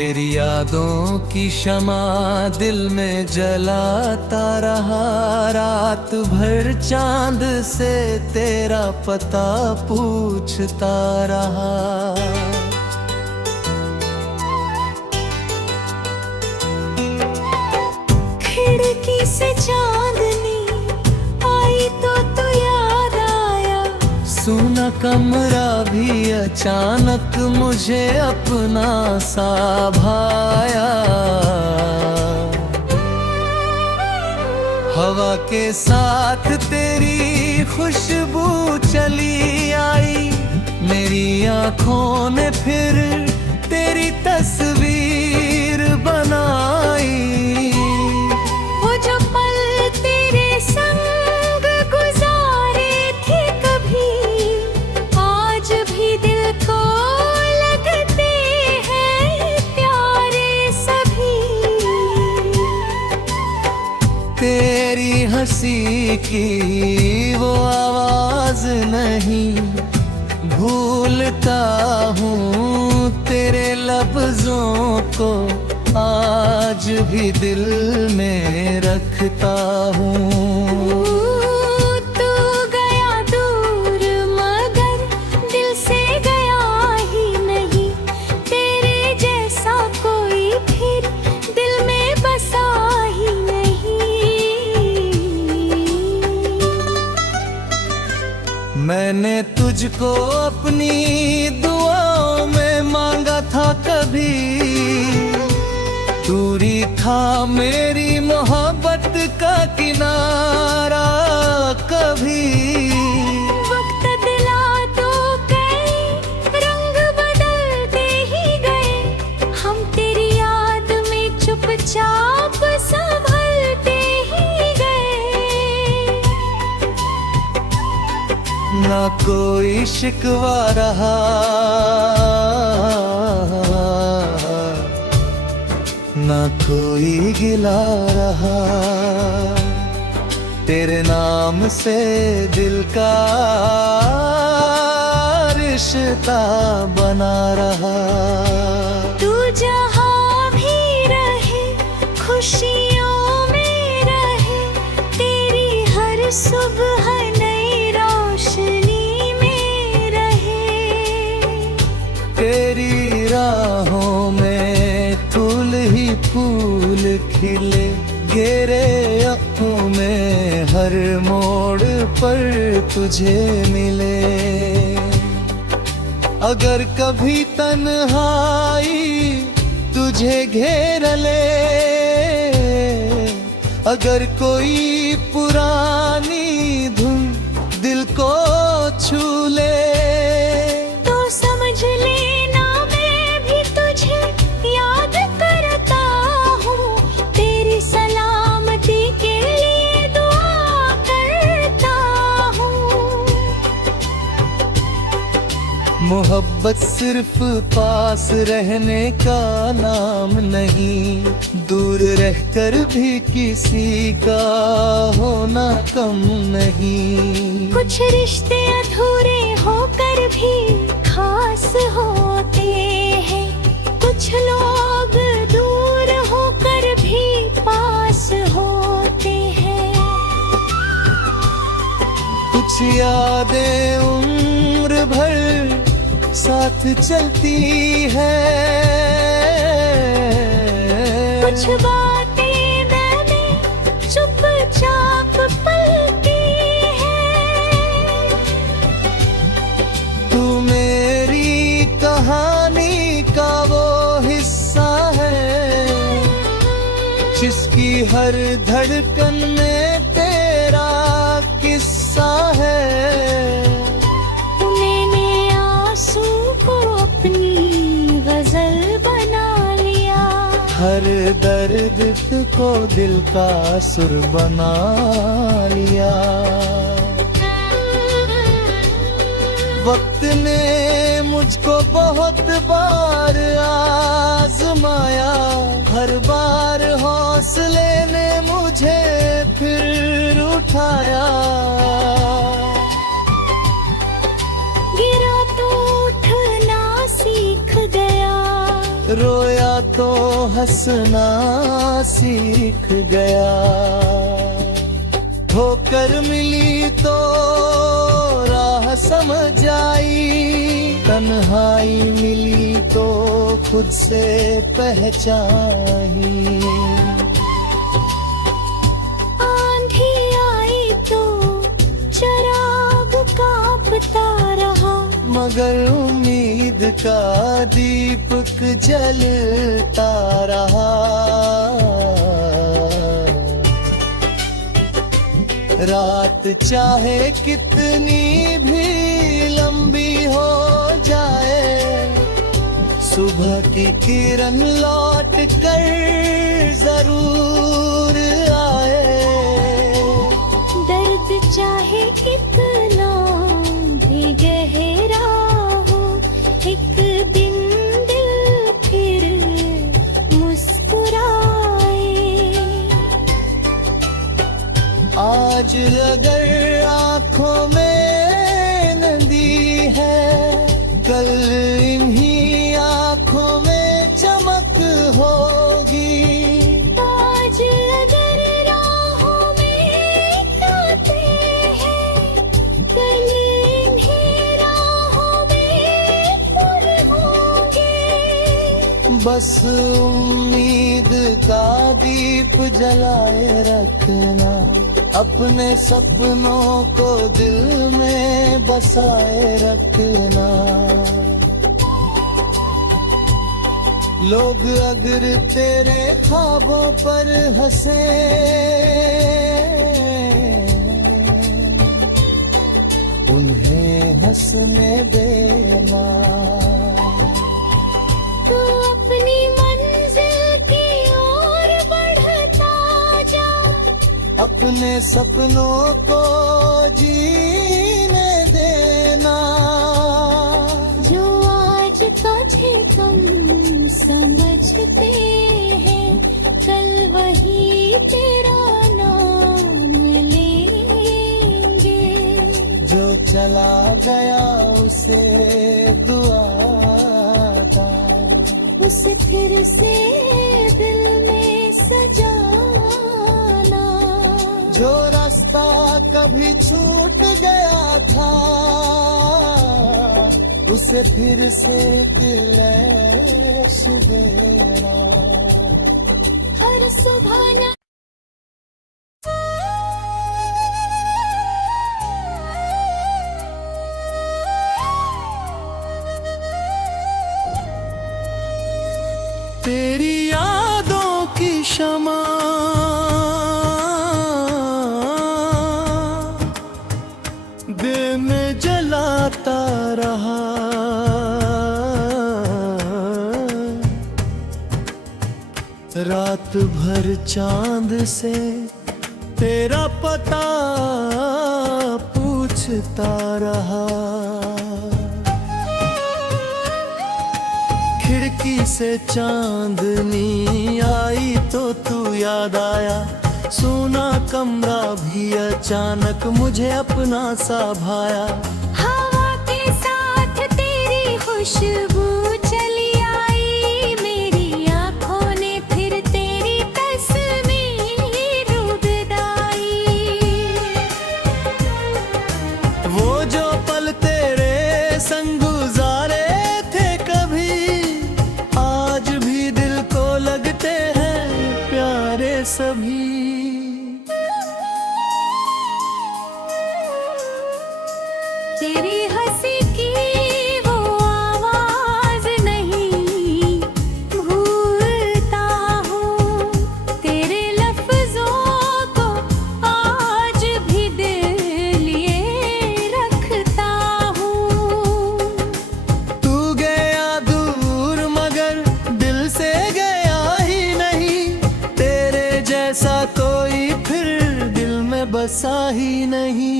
तेरी यादों की शमा दिल में जलाता रहा, रात भर चांद से तेरा पता पूछता रहा। खिड़की से चांदनी आई तो याद आया, सूना कमरा भी अचानक मुझे अपना सा भाया। हवा के साथ तेरी खुशबू चली आई, मेरी आँखों ने फिर तेरी तस्वीर बनाई। वो जो पल तेरे संग गुजारे थे कभी, आज भी दिल को लगते हैं प्यारे सभी। तेरी हंसी की वो आवाज नहीं भूलता हूँ, तेरे लफ्जों को आज भी दिल में रखता हूँ। तू गया दूर मगर दिल से गया ही नहीं, तेरे जैसा कोई फिर दिल में बसा ही नहीं। मैंने तुझको अपनी दुआओं में मांगा था कभी, दूरी था मेरी मोहब्बत का किनारा कभी। वक्त दिला तो कई रंग बदलते ही गए, हम तेरी याद में चुपचाप संभलते ही गए। ना कोई शिकवा रहा, ना कोई गिला रहा, तेरे नाम से दिल का रिश्ता बना रहा। तू जहाँ भी रहे खुशियों में रहे, तेरी हर सुबह नई रोशनी में रहे। तेरी राहों में फूल ही फूल खिले, घेरे आँखों में हर मोड़ पर तुझे मिले। अगर कभी तन्हाई तुझे घेर ले, अगर कोई पुरानी धुन दिल को छू ले, तो समझ लेना मैं भी तुझे याद करता हूँ, तेरी सलामती के लिए दुआ करता हूँ। मोहब्बत सिर्फ पास रहने का नाम नहीं, दूर रहकर भी किसी का होना कम नहीं। कुछ रिश्ते अधूरे होकर भी खास होते हैं, कुछ लोग दूर होकर भी पास होते हैं। कुछ यादें उम्र भर साथ चलती है, कुछ बातें मैंने चुपचाप पलती है। तू मेरी कहानी का वो हिस्सा है, जिसकी हर धड़कन में तेरा किस्सा है। मैंने आंसू को अपनी गजल बना लिया, हर दर्द को दिल का सुर बना लिया। वक्त ने मुझको बहुत बार आजमाया, हर बार हौसले ने मुझे फिर उठाया। गिरा तो उठना सीख गया, रोया तो हंसना सीख गया। ठोकर मिली तो राह समझ आई, तन्हाई मिली तो खुद से पहचानी। आंधी आई तो चराग कांपता रहा, मगर उम्मीद का दीपक जलता रहा। रात चाहे कितनी भी लंबी हो जाए, सुबह की किरण लौट कर जरूर आए। दर्द चाहे कितना भी गहरा हो, एक दिन दिल फिर मुस्कुराए। आज अगर आँखों में नदी है, कल इन्हीं आँखों में चमक होगी। आज अगर राहों में कांटे हैं, कल इन्हीं राहों में फूल होंगे। बस उम्मीद का दीप जलाए रखना, अपने सपनों को दिल में बसाए रखना। लोग अगर तेरे ख्वाबों पर हंसे, उन्हें हंसने देना। तू अपनी मंजिल की ओर बढ़ता जा, अपने सपनों को जीने देना। जो आज तुझे कम समझते हैं, कल वही तेरा नाम लेंगे। जो चला गया उसे दुआ था, उसे फिर से दिल में सजाना। जो रास्ता कभी छूट गया था, उसे फिर से दिलैश देना। हर सुबह न तेरी यादों की शमा दिल में जलाता रहा। रात भर चांद से तेरा पता पूछता रहा। खिड़की से चांदनी आई तो तू याद आया, सोना कमरा भी अचानक मुझे अपना सा भाया। हवा के साथ तेरी खुशबू चली आई, मेरी आँखों ने फिर तेरी तस्वीर रुबदाई। वो जो पल तेरे संग गुजारे थे कभी, आज भी दिल को लगते हैं प्यारे सभी। तेरी हंसी की वो आवाज नहीं भूलता हूँ, तेरे लफ्जों को आज भी दिल लिए रखता हूँ। तू गया दूर मगर दिल से गया ही नहीं, तेरे जैसा कोई फिर दिल में बसा ही नहीं।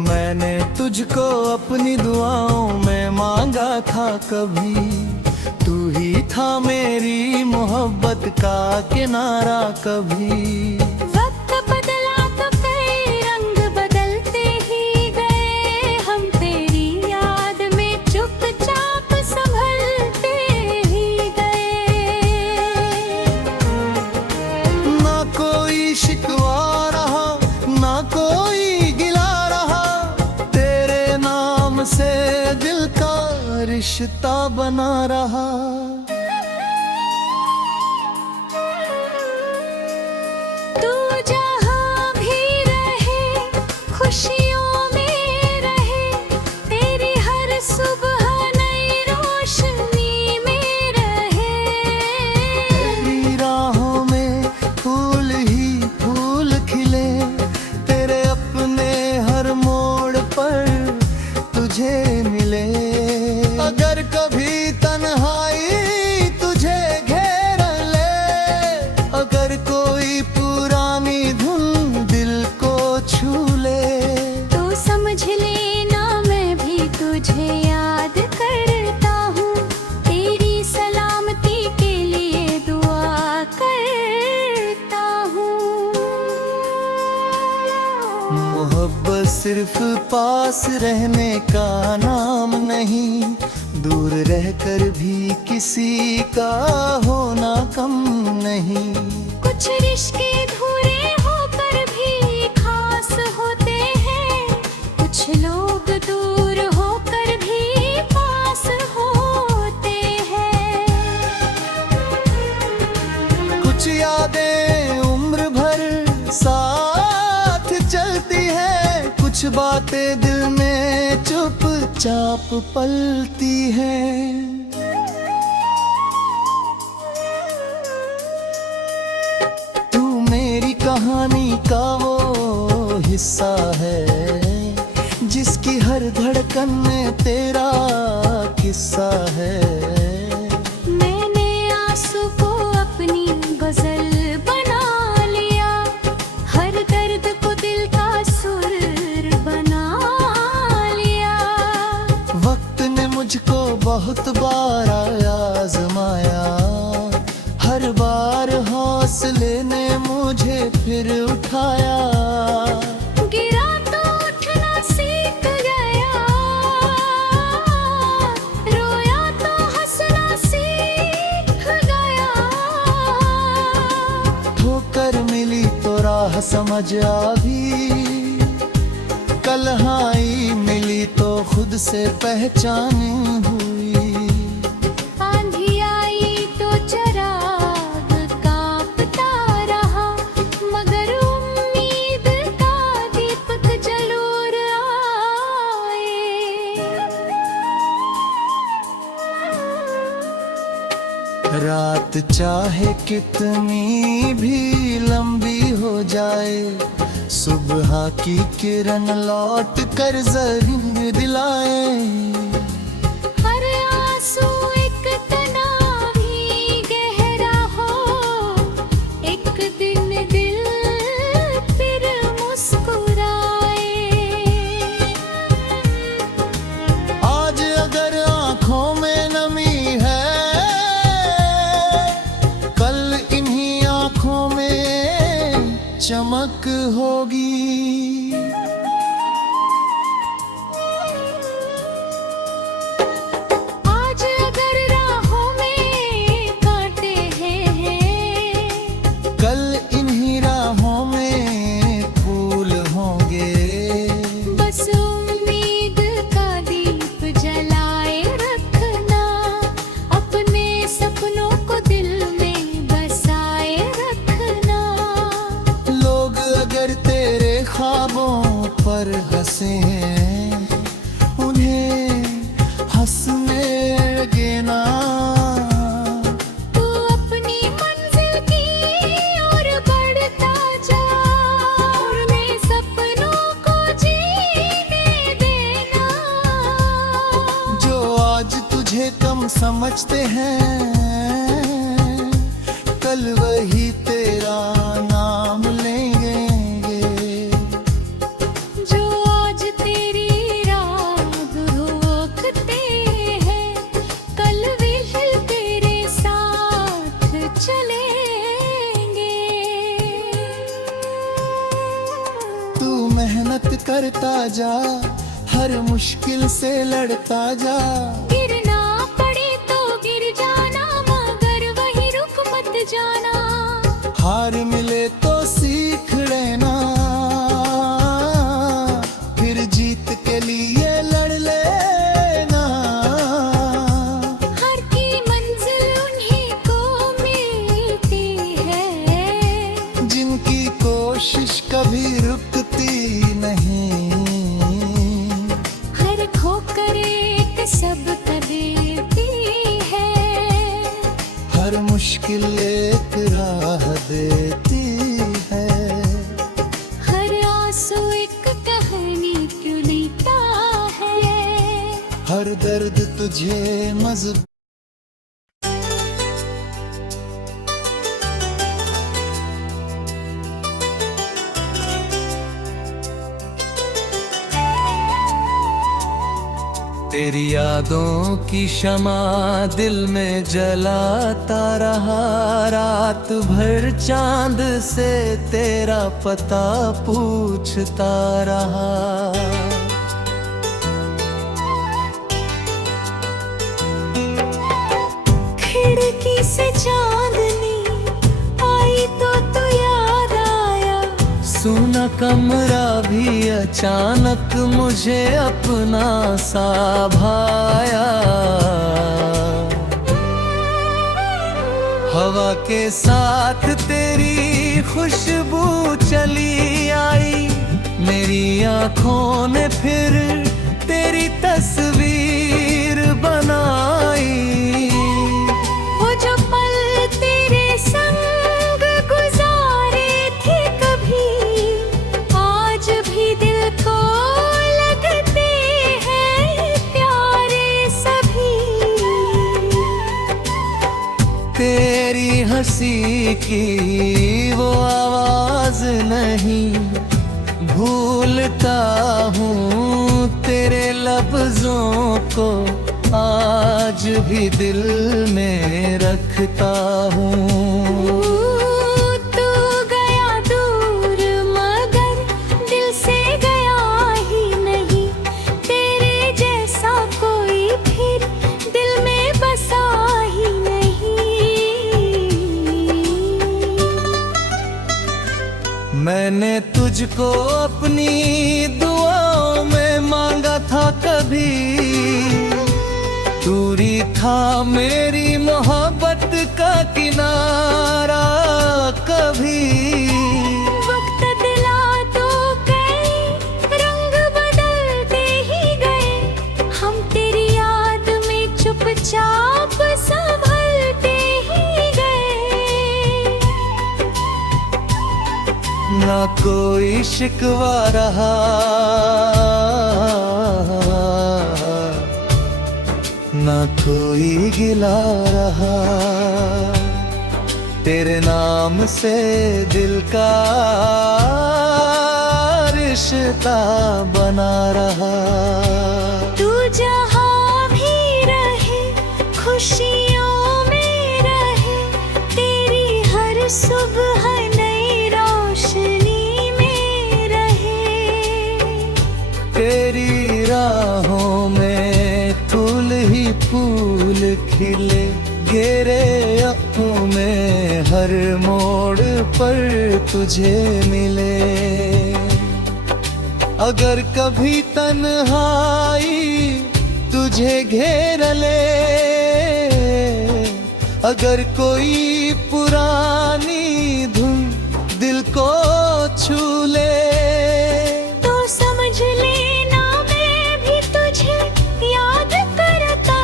मैंने तुझको अपनी दुआओं में मांगा था कभी, तू ही था मेरी मोहब्बत का किनारा कभी। वक्त बदला तो कई रंग बदलते ही गए, हम तेरी रिश्ता बना रहा। तू जहाँ भी रहे खुशियों में रहे, तेरी हर सुबह नई रोशनी में रहे। तेरी राहों में फूल ही फूल खिले, तेरे अपने हर मोड़ पर तुझे मिले। अगर कभी तन्हाई तुझे घेर ले, अगर कोई पुरानी धुन दिल को छू ले, तू समझ लेना मैं भी तुझे याद करता हूँ, तेरी सलामती के लिए दुआ करता हूँ। मोहब्बत सिर्फ पास रहने का नाम नहीं, दूर रहकर भी किसी का होना कम नहीं। कुछ रिश्ते अधूरे होकर भी खास होते हैं, कुछ लोग दूर होकर भी पास होते हैं। कुछ यादें उम्र भर साथ चलती है, कुछ बातें दिल में चुपचाप पलती हैं। तू मेरी कहानी का वो हिस्सा है, जिसकी हर धड़कन में तेरा किस्सा है। मैंने आंसू को अपनी गजल बना लिया, हर दर्द को दिल का सुर बना लिया। वक्त ने मुझको बहुत बार आजमाया, हर बार हौसले ने मुझे फिर उठाया। गिरा तो उठना सीख गया, रोया तो हंसना सीख गया। ठोकर मिली तो राह समझ आ भी, कल्हाई मिली तो खुद से पहचान हुई। आंधी आई तो चिराग कांपता रहा, मगर उम्मीद का दीपक जरूर आए। रात चाहे कितनी भी लंबी हो जाए, सुबह की किरण लौट कर जरूर दिलाए। हर आंसू एक तना भी गहरा हो, एक दिन दिल फिर मुस्कुराए। आज अगर आंखों में नमी है, कल इन्हीं आंखों में चमक होगी। आज अगर राहों में कांटे हैं, कल इन्हीं राहों में फूल होंगे। बस उम्मीद का दीप जलाए रखना, अपने सपनों को दिल में बसाए रखना। लोग अगर तेरे ख्वाबों पर हंसे हैं, उन्हें हंसने लगे ना। तू अपनी मंजिल की ओर बढ़ता जा, अपने सपनों को जीने देना। जो आज तुझे कम समझते हैं, कल वही तेरा नाम लेंगे। जो आज तेरी राग रोकते हैं, कल भी तेरे साथ चलेंगे। तू मेहनत करता जा, हर मुश्किल से लड़ता जा। गिरना पड़े तो गिर जाना, मगर वहीं रुक मत जाना। हार मिले तो सीख लेना, फिर जीत के लिए लड़ लेना। हर मुश्किल एक राह देती है। हर आंसू एक कहानी क्यों लिखता है। हर दर्द तुझे मजबूर तेरी यादों की शमा दिल में जलाता रहा। रात भर चांद से तेरा पता पूछता रहा। खिड़की से चांदनी आई तो याद आया। सूना कमरा भी अचानक मुझे अपना सा भाया। हवा के साथ तेरी खुशबू चली आई। मेरी आँखों ने फिर तेरी तस्वीर बनाई। वो जो पल तेरे संग गुजारे थे कभी, आज भी दिल को लगते हैं प्यारे सभी। तेरी हंसी की वो आवाज नहीं भूलता हूँ। तेरे लफ्जों को आज भी दिल में रखता हूँ। तू गया दूर मगर दिल से गया ही नहीं। तेरे जैसा कोई फिर दिल में बसा ही नहीं। मैंने तुझको अपनी दुआओं में मांगा था कभी। दूरी था मेरी मोहब्बत का किनारा कभी। वक्त दिला तो कई रंग बदलते ही गए। हम तेरी याद में चुपचाप संभलते ही गए। ना कोई शिकवा रहा, ना कोई गिला रहा। तेरे नाम से दिल का रिश्ता बना रहा। तू जहाँ भी रहे खुशियों में रहे। तेरी हर सुबह नई रोशनी में रहे। तेरी राहों में फूल ही फूल खिले। घेरे अखों में हर मोड़ पर तुझे मिले। अगर कभी तन्हाई तुझे घेर ले, अगर कोई पुरानी धुन दिल को छू ले, तो समझ लेना मैं भी तुझे याद करता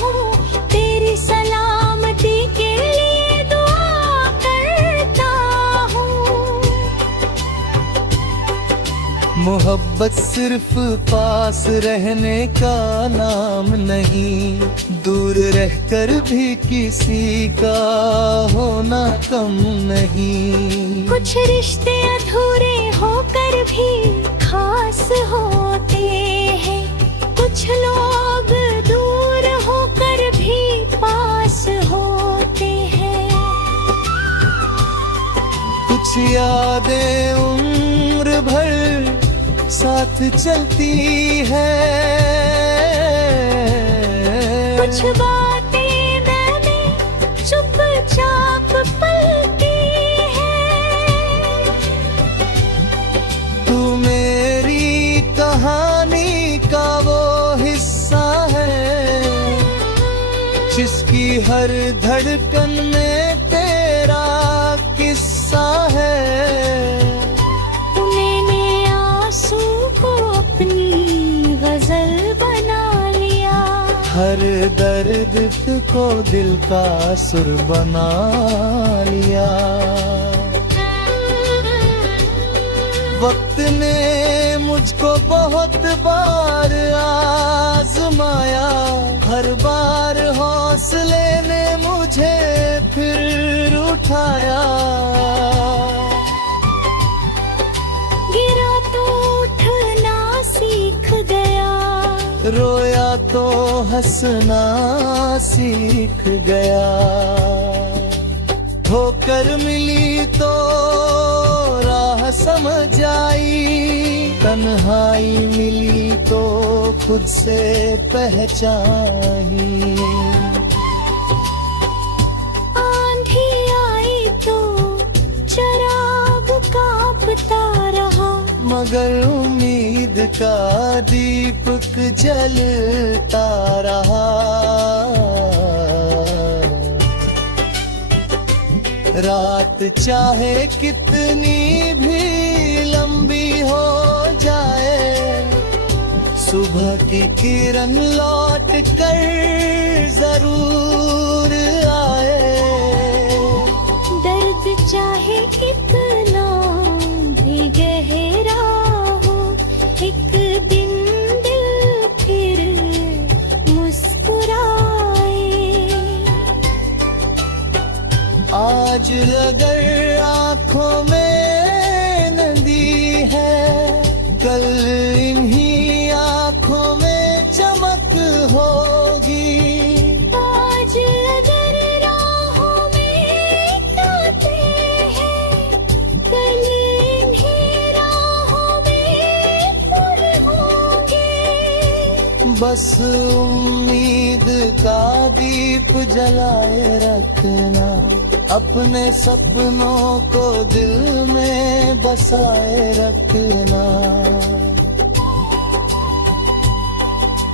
हूँ। तेरी सलामती के लिए दुआ करता हूँ। मोहब्बत सिर्फ पास रहने का नाम नहीं। दूर रहकर भी किसी का होना कम नहीं। कुछ रिश्ते अधूरे होकर भी खास होते हैं। कुछ लोग दूर होकर भी पास होते हैं। कुछ यादें उम्र भर साथ चलती है। कुछ बातें मैंने चुपचाप पलती है। तू मेरी कहानी का वो हिस्सा है, जिसकी हर धड़कन में तेरा किस्सा है। मैंने आंसू को अपनी गजल बना लिया। हर दर्द को दिल का सुर बना लिया। वक्त ने मुझको बहुत बार आजमाया, हर बार हौसले ने मुझे फिर उठाया। गिरा तो उठना सीख गया, रोया तो हंसना सीख गया। ठोकर मिली तो राह समझ आई, तन्हाई मिली तो खुद से पहचानी। आंधी आई तो चिराग कांपता रहा, मगर उम्मीद का दीपक जलता रहा। रात चाहे कितनी भी लंबी हो जाए, सुबह की किरण लौट कर जरूर आए। दर्द चाहे कितना भी गहरा हो, एक दिन दिल फिर मुस्कुराए। आज अगर आँखों में नदी है, कल इन्हीं आँखों में चमक होगी। आज अगर राहों में ताते हैं, कल इन्हीं राहों में फूल होंगे। बस उम्मीद का दीप जलाए रखना, अपने सपनों को दिल में बसाए रखना।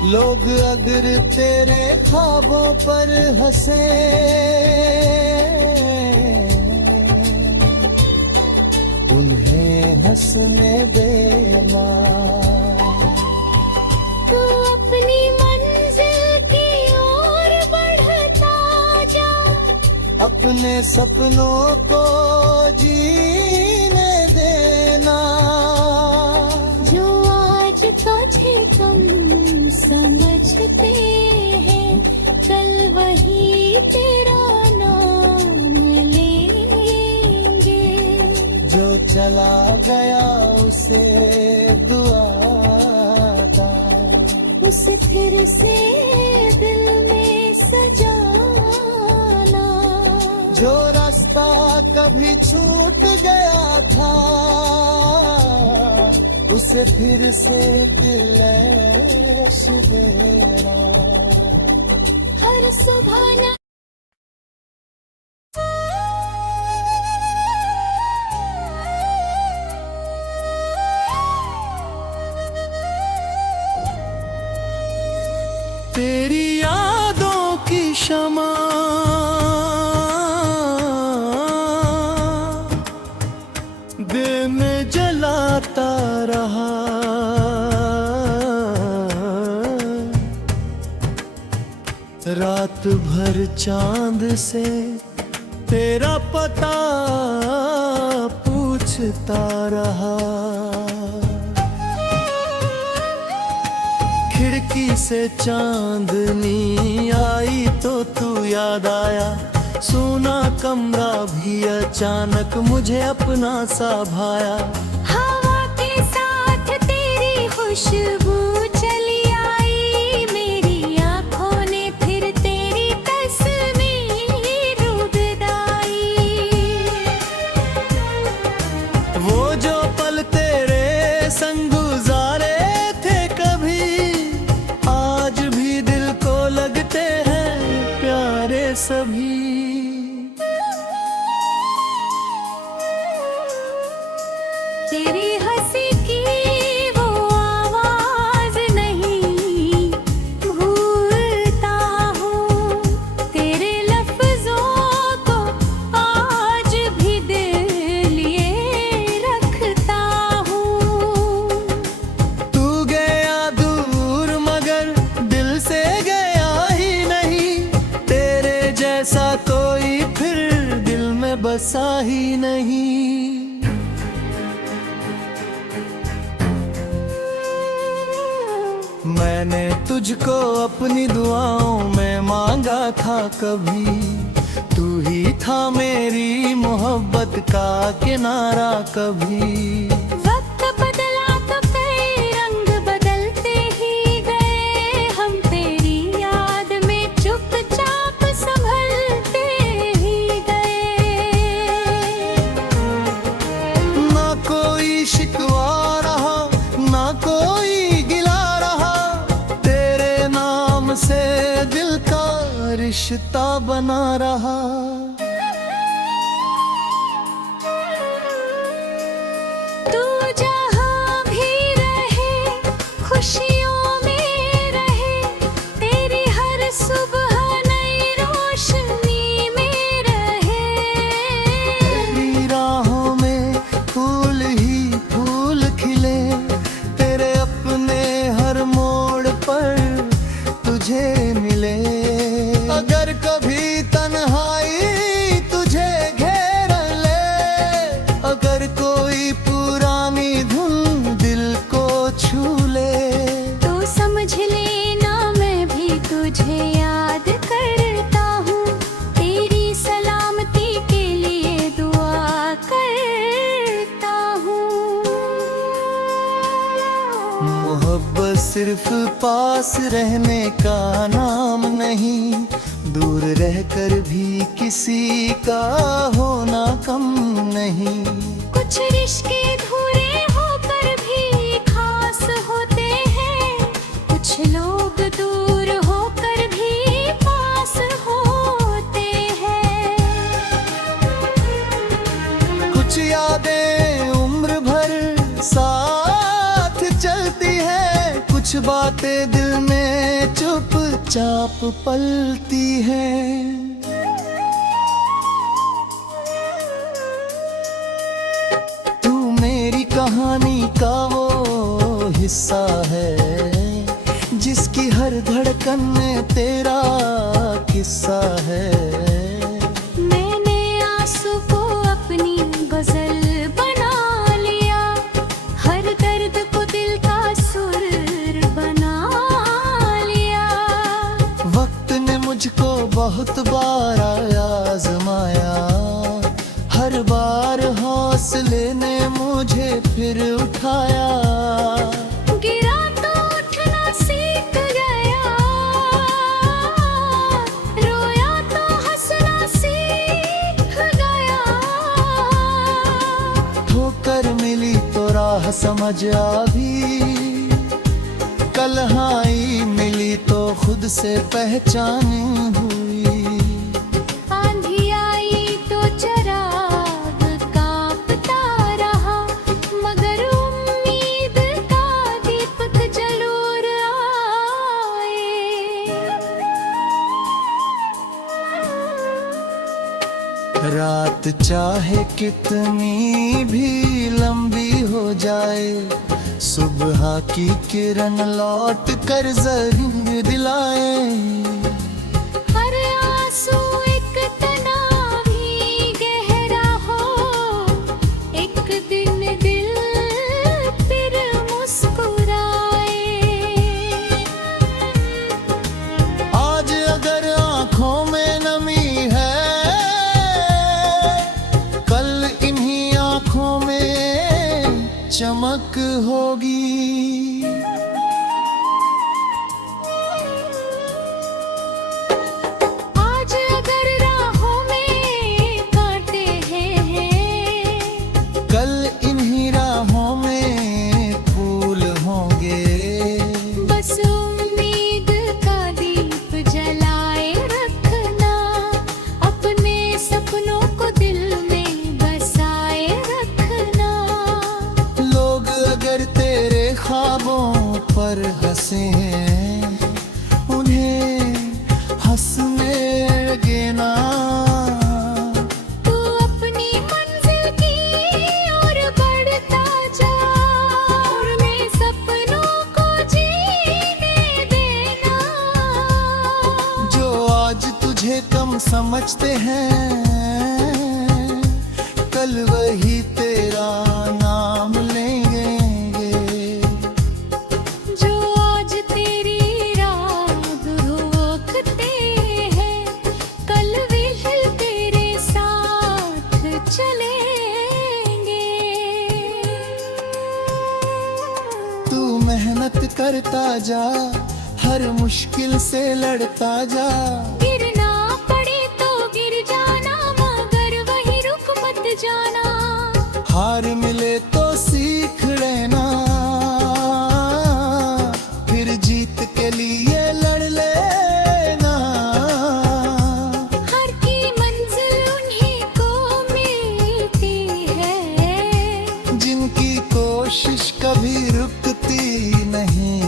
लोग अगर तेरे ख्वाबों पर हंसे, उन्हें हंसने देना। तू अपनी मंजिल की ओर बढ़ता जा, अपने सपनों को जीने देना। जो आज तुझे तुम समझते हैं, कल वही तेरा नाम लेंगे। जो चला गया उसे दुआ था, उसे फिर से दिल में सजाना। जो रास्ता कभी छूट गया था, उसे फिर से दिलेश देना। हर सुबह न तेरी यादों की शमा दिल में जलाता रहा। रात भर चांद से तेरा पता पूछता रहा। खिड़की से चांदनी आई तो तू याद आया। सोना कमरा भी अचानक मुझे अपना सा भाया। हवा के साथ तेरी खुशबू चली आई, मेरी आंखों ने फिर तेरी तस्वीर रुबाई। वो जो पल तेरे संग गुजारे थे कभी, आज भी दिल को लगते हैं प्यारे सभी। तेरी हंसी की वो आवाज नहीं भूलता हूँ, तेरे लफ्जों को आज भी दिल लिए रखता हूँ। तू गया दूर मगर दिल से गया ही नहीं, जैसा कोई फिर दिल में बसा ही नहीं। मैंने तुझको अपनी दुआओं में मांगा था कभी, तू ही था मेरी मोहब्बत का किनारा कभी। वक्त बदला तो कई रंग बदलते ही गए, हम तेरी याद में चुपचाप संभलते ही गए। ना कोई शिकवा रहा ना कोई गिला रहा, तेरे नाम से दिल का रिश्ता बना रहा। तू जहाँ भी रहे खुशियों में रहे, तेरी हर सुबह नई रोशनी में रहे। तेरी राहों में फूल ही फूल खिले, तेरे अपने हर मोड़ पर तुझे मिले। अगर कभी तन्हाई तुझे घेर ले, अगर कोई पुरानी धुन दिल को छू ले, तो समझ लेना मैं भी तुझे याद करता हूँ, तेरी सलामती के लिए दुआ करता हूँ। मोहब्बत सिर्फ पास रहने का नाम नहीं, दूर रहकर भी किसी का होना कम नहीं। कुछ रिश्ते अधूरे होकर भी खास होते हैं, कुछ लोग दूर होकर भी पास होते हैं। कुछ यादें उम्र भर साथ चलती हैं, कुछ बातें दिल में चुपचाप पलती हैं। तू मेरी कहानी का वो हिस्सा है, जिसकी हर धड़कन में तेरा किस्सा है। मैंने आंसू को अपनी गजल बना लिया, हर दर्द को दिल का सुर बना लिया। वक्त ने मुझको बहुत बार आजमाया, हर बार हौसले ने मुझे फिर उठाया। गिरा तो उठना सीख गया, रोया तो हंसना सीख गया। ठोकर मिली तो राह समझ आ भी, कल्हाई मिली तो खुद से पहचान हुई। आंधी आई तो चिराग कांपता रहा, मगर उम्मीद का दीपक जरूर आए। रात चाहे कितनी भी लंबी हो जाए, सुबह की किरण लौट कर जरूर दिलाए। हर आंसू एक तना भी गहरा हो, एक दिन दिल फिर मुस्कुराए। आज अगर आंखों में नमी है, कल इन्हीं आंखों में चमक होगी। आज अगर राहों में कांटे हैं, कल इन्हीं राहों में फूल होंगे। बस उम्मीद का दीप जलाए रखना, अपने सपनों को दिल में बसाए रखना। लोग अगर तेरे ख्वाब समझते हैं कल वही तेरा नाम लेंगे। जो आज तेरी राह रोकते हैं कल भी तेरे साथ चलेंगे। तू मेहनत करता जा, हर मुश्किल से लड़ता जा। गिरना पड़े तो गिर जाना मगर वही रुक मत जाना। हार मिले तो सीख लेना, फिर जीत के लिए लड़ लेना। हर की मंजिल उन्हीं को मिलती है जिनकी कोशिश कभी रुकती नहीं।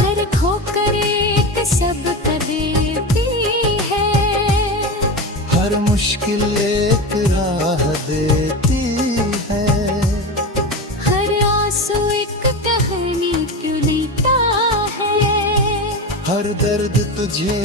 हर खोकर एक सबक देती है। हर मुश्किल एक राह देती है। हर आंसू एक कहानी क्यों लिखता है। हर दर्द तुझे